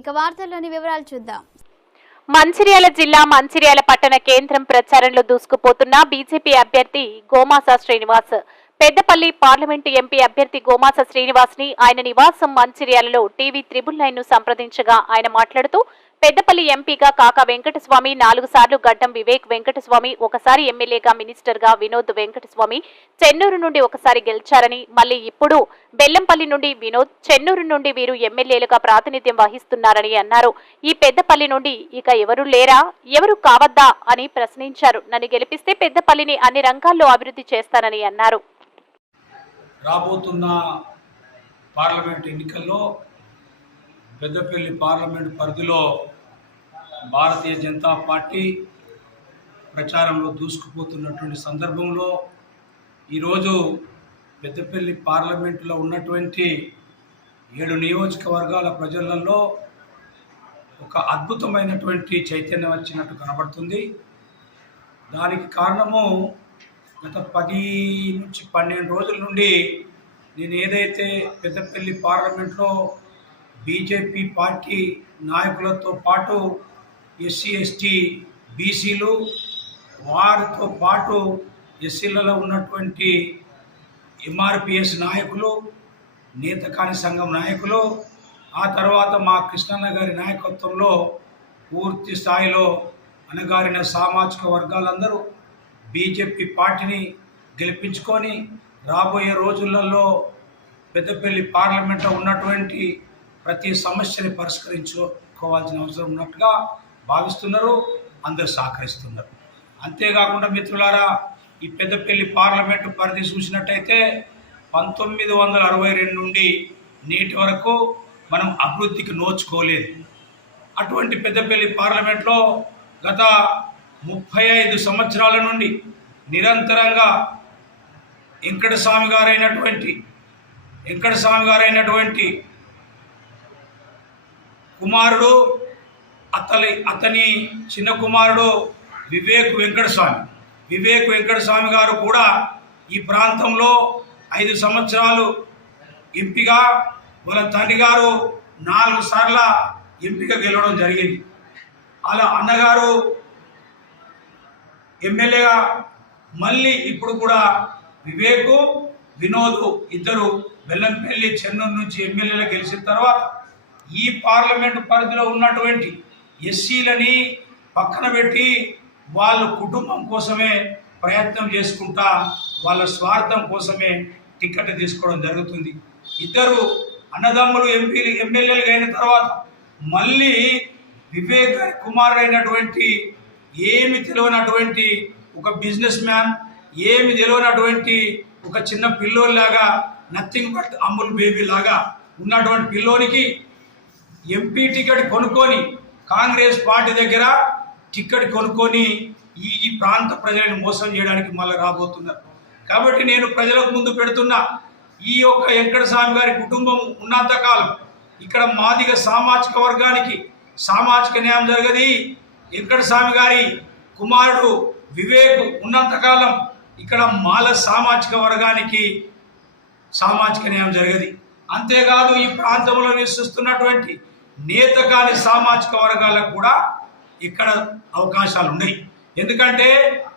ఇక వార్తల్లోని వివరాలు చూద్దాం. మంచిర్యాల జిల్లా మంచిర్యాల పట్టణ కేంద్రం ప్రచారంలో దూసుకుపోతున్న బీజేపీ అభ్యర్థి గోమాస శ్రీనివాస్. పెద్దపల్లి పార్లమెంటు ఎంపీ అభ్యర్థి గోమాస శ్రీనివాస్ని ఆయన నివాసం మంచిర్యాలలో టీవీ త్రిబుల్ నైన్ను సంప్రదించగా ఆయన మాట్లాడుతూ పెద్దపల్లి ఎంపీగా కాకా వెంకటస్వామి నాలుగు సార్లు గడ్డం వివేక్ వెంకటస్వామి ఒకసారి ఎమ్మెల్యేగా మినిస్టర్గా వినోద్ వెంకటస్వామి చెన్నూరు నుండి ఒకసారి గెలిచారని మళ్ళీ ఇప్పుడు బెల్లంపల్లి నుండి వినోద్ చెన్నూరు నుండి వీరు ఎమ్మెల్యేలుగా ప్రాతినిధ్యం వహిస్తున్నారని అన్నారు. ఈ పెద్దపల్లి నుండి ఇక ఎవరు లేరా ఎవరు కావద్దా అని ప్రశ్నించారు. నన్ను గెలిపిస్తే పెద్దపల్లిని అన్ని రంగాల్లో అభివృద్ధి చేస్తానని అన్నారు. రాబోతున్న పార్లమెంట్ ఎన్నికల్లో పెద్దపల్లి పార్లమెంట్ పరిధిలో భారతీయ జనతా పార్టీ ప్రచారంలో దూసుకుపోతున్నటువంటి సందర్భంలో ఈరోజు పెద్దపల్లి పార్లమెంటులో ఉన్నటువంటి ఏడు నియోజకవర్గాల ప్రజలలో ఒక అద్భుతమైనటువంటి చైతన్యం వచ్చినట్టు కనబడుతుంది. దానికి కారణము గత పది నుంచి పన్నెండు రోజుల నుండి నేను ఏదైతే పెద్దపల్లి పార్లమెంట్లో బీజేపీ పార్టీ నాయకులతో పాటు ఎస్సీ ఎస్టీ బీసీలు వారితో పాటు ఎస్సీలలో ఉన్నటువంటి ఎంఆర్పిఎస్ నాయకులు నేతకాని సంఘం నాయకులు ఆ తర్వాత మా కృష్ణన్న గారి నాయకత్వంలో పూర్తి స్థాయిలో అణగారిన సామాజిక వర్గాలందరూ బీజేపీ పార్టీని గెలిపించుకొని రాబోయే రోజులలో పెద్దపల్లి పార్లమెంట్లో ఉన్నటువంటి ప్రతి సమస్యని పరిష్కరించుకోవాల్సిన అవసరం ఉన్నట్టుగా భావిస్తున్నారు అందరూ సహకరిస్తున్నారు. అంతేకాకుండా మిత్రులారా ఈ పెద్దపల్లి పార్లమెంటు పరిధి చూసినట్టయితే పంతొమ్మిది వందల అరవై రెండు నుండి నేటి వరకు మనం అభివృద్ధికి నోచుకోలేదు. అటువంటి పెద్దపల్లి పార్లమెంట్లో గత ముప్పై ఐదు సంవత్సరాల నుండి నిరంతరంగా వెంకటస్వామి గారైనటువంటి వెంకటస్వామి గారైనటువంటి కుమారుడు అతని అతని చిన్న కుమారుడు వివేక్ వెంకటస్వామి. వివేక్ వెంకటస్వామి గారు కూడా ఈ ప్రాంతంలో ఐదు సంవత్సరాలు ఎంపీగా వాళ్ళ తండ్రి గారు నాలుగు సార్ల ఎంపిక గెలవడం జరిగింది. అలా అన్నగారు ఎమ్మెల్యేగా మళ్ళీ ఇప్పుడు కూడా వివేకు వినోద్ ఇద్దరు బెల్లంపల్లి చెన్నూరు నుంచి ఎమ్మెల్యేలు గెలిచిన తర్వాత ఈ పార్లమెంటు పరిధిలో ఉన్నటువంటి ఎస్సీలని పక్కన పెట్టి వాళ్ళ కుటుంబం కోసమే ప్రయత్నం చేసుకుంటా వాళ్ళ స్వార్థం కోసమే టికెట్ తీసుకోవడం జరుగుతుంది. ఇద్దరు అన్నదమ్ములు ఎంపీలు ఎమ్మెల్యేలు అయిన తర్వాత మళ్ళీ వివేక్ కుమార్ అయినటువంటి ఏమి తెలియనటువంటి ఒక బిజినెస్ మ్యాన్ ఏమి తెలియనటువంటి ఒక చిన్న పిల్లోనిలాగా నథింగ్ బట్ అమ్ముల్ బేబీ లాగా ఉన్నటువంటి పిల్లోనికి ఎంపీ టికెట్ కొనుక్కొని కాంగ్రెస్ పార్టీ దగ్గర టికెట్ కొనుక్కొని ఈ ఈ ప్రాంత ప్రజలను మోసం చేయడానికి మళ్ళీ రాబోతున్నారు. కాబట్టి నేను ప్రజలకు ముందు పెడుతున్నా ఈ యొక్క వెంకటస్వామి గారి కుటుంబం ఉన్నంతకాలం ఇక్కడ మాదిగ సామాజిక వర్గానికి సామాజిక న్యాయం జరగది. వెంకటస్వామి గారి కుమారుడు వివేక్ ఉన్నంతకాలం ఇక్కడ మాల సామాజిక వర్గానికి సామాజిక న్యాయం జరగది. అంతేకాదు ఈ ప్రాంతంలో నివసిస్తున్నటువంటి నేతకాని సామాజిక వర్గాలకు కూడా ఇక్కడ అవకాశాలు ఉన్నాయి ఎందుకంటే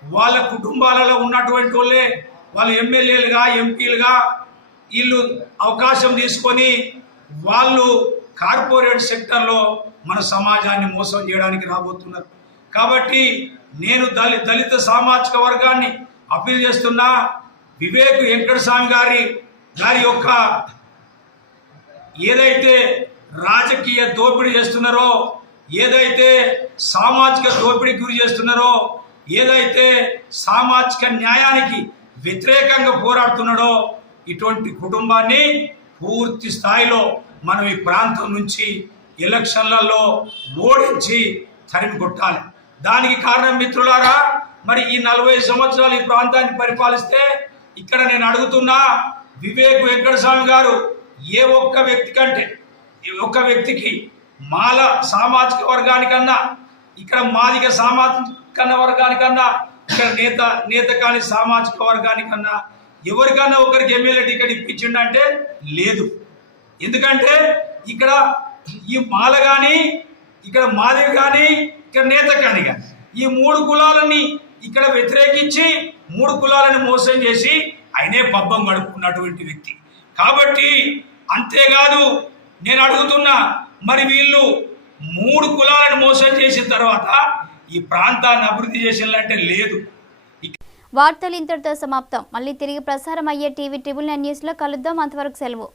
వాళ్ళ కుటుంబాలలో ఉన్నటువంటి వాళ్ళే వాళ్ళ ఎమ్మెల్యేలుగా ఎంపీలుగా వీళ్ళు అవకాశం తీసుకొని వాళ్ళు కార్పొరేట్ సెక్టర్లో మన సమాజాన్ని మోసం చేయడానికి రాబోతున్నారు. కాబట్టి నేను దళి దళిత సామాజిక వర్గాన్ని అప్పీల్ చేస్తున్నా వివేక్ వెంకటస్వామి గారి గారి యొక్క ఏదైతే రాజకీయ దోపిడీ చేస్తున్నారో ఏదైతే సామాజిక దోపిడీకి గురి చేస్తున్నారో ఏదైతే సామాజిక న్యాయానికి వ్యతిరేకంగా పోరాడుతున్నాడో ఇటువంటి కుటుంబాన్ని పూర్తి స్థాయిలో మనం ఈ ప్రాంతం నుంచి ఎలక్షన్లలో ఓడించి తరిమి కొట్టాలి. దానికి కారణం మిత్రులారా మరి ఈ నలభై సంవత్సరాలు ఈ ప్రాంతాన్ని పరిపాలిస్తే ఇక్కడ నేను అడుగుతున్నా వివేక్ వెంకటస్వామి గారు ఏ ఒక్క వ్యక్తి కంటే ఈ ఒక్క వ్యక్తికి మాల సామాజిక వర్గానికన్నా ఇక్కడ మాదిగ సామాజిక వర్గానికన్నా ఇక్కడ నేత నేత కాని సామాజిక వర్గానికన్నా ఎవరికన్నా ఒకరికి ఎమ్మెల్యే టికెట్ ఇప్పించిండంటే లేదు. ఎందుకంటే ఇక్కడ ఈ మాల కానీ ఇక్కడ మాదిరి కానీ ఇక్కడ నేత కానీ కానీ ఈ మూడు కులాలని ఇక్కడ వ్యతిరేకించి మూడు కులాలను మోసం చేసి ఆయనే పబ్బం గడుపుకున్నటువంటి వ్యక్తి. కాబట్టి అంతేకాదు నేను అడుగుతున్నా మరి వీళ్ళు మూడు కులాలను మోసం చేసిన తర్వాత ఈ ప్రాంతాన్ని అభివృద్ధి చేసినట్టే లేదు. వార్తలు ఇంతటితో సమాప్తం. మళ్ళీ తిరిగి ప్రసారం అయ్యే టీవీ ట్రిబుల్ నైన్ న్యూస్లో కలుద్దాం. అంతవరకు సెలవు.